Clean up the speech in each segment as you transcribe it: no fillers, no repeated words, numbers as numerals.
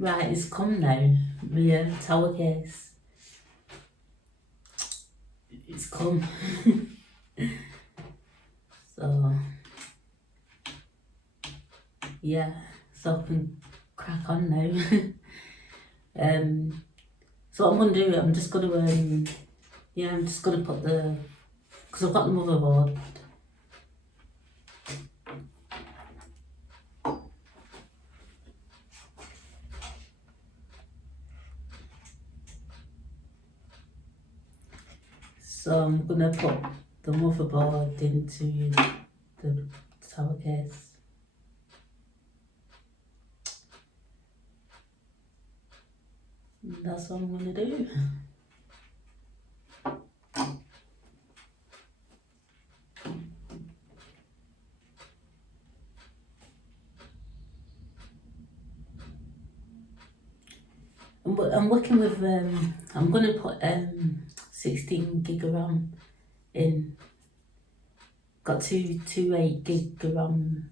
Right, it's come now. My tower case. It's come. So, yeah. So I can crack on now. So what I'm gonna do, I'm just gonna I'm just gonna put because I've got the motherboard. So I'm gonna put the motherboard into the tower case. And that's what I'm gonna do. I'm working with I'm gonna put 16 gig of RAM in. Got two 8 gig of RAM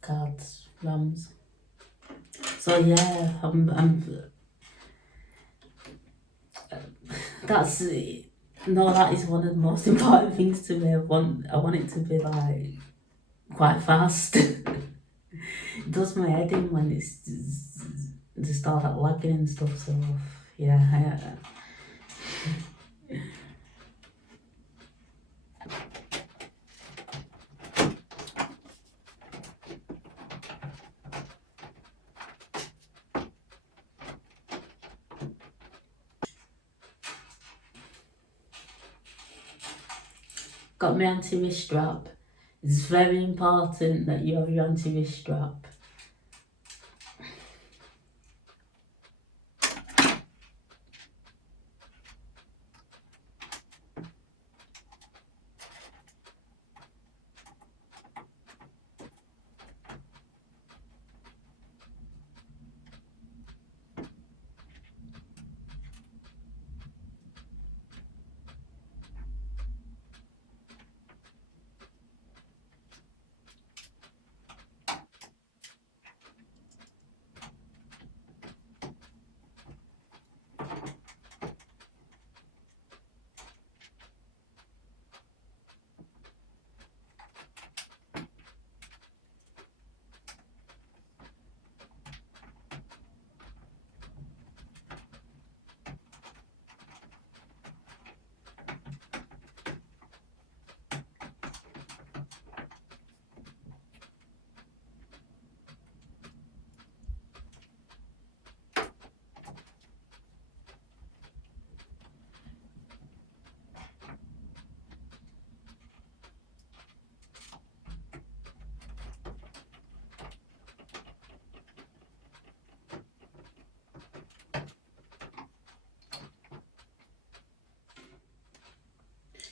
cards, RAMs. So yeah, that's no, that is one of the most important things to me. I want it to be like quite fast. It does my head in when it's just all that lagging and stuff. So yeah, got my anti-wrist strap. It's very important that you have your anti-wrist strap.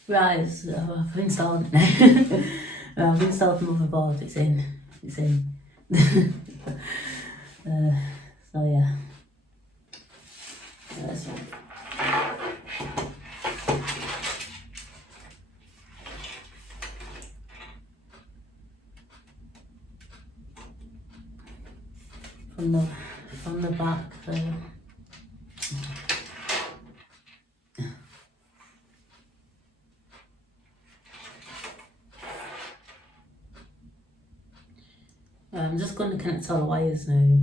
Right, so I've installed it now. Right, I've installed the motherboard. It's in. It's in. So yeah. That's right. From the back there. I'm just going to connect all the wires now.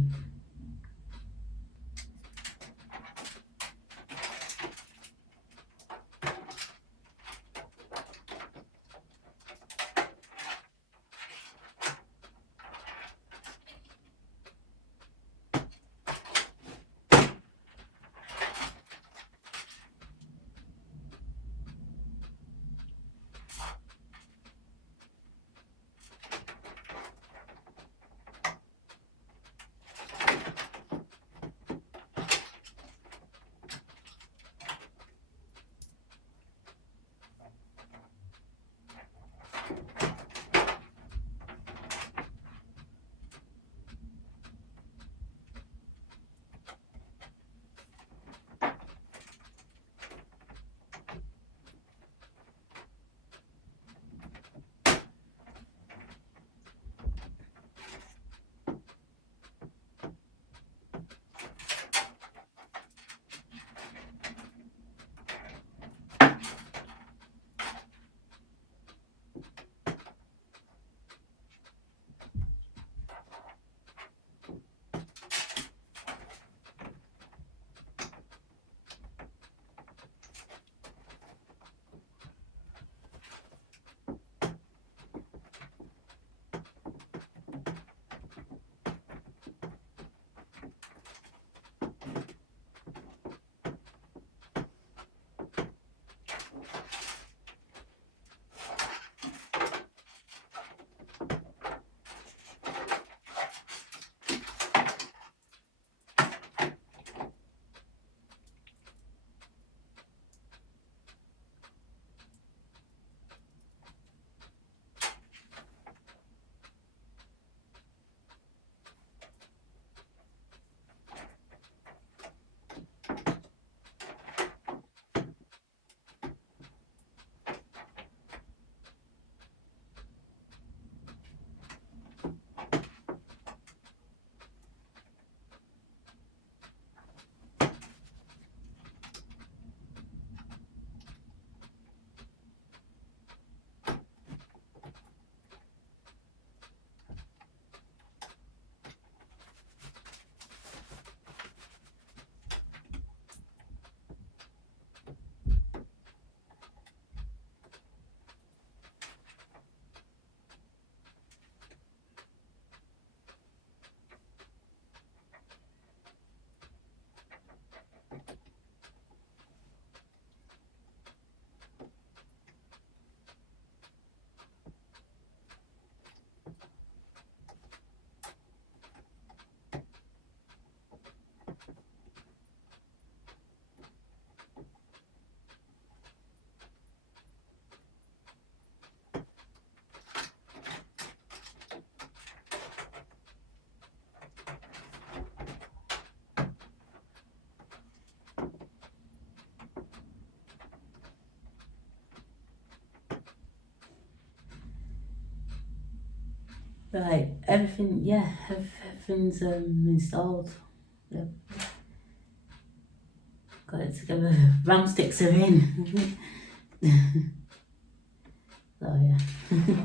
Like everything, yeah, everything's installed. Yep. Got it together. Ram sticks are in. So yeah.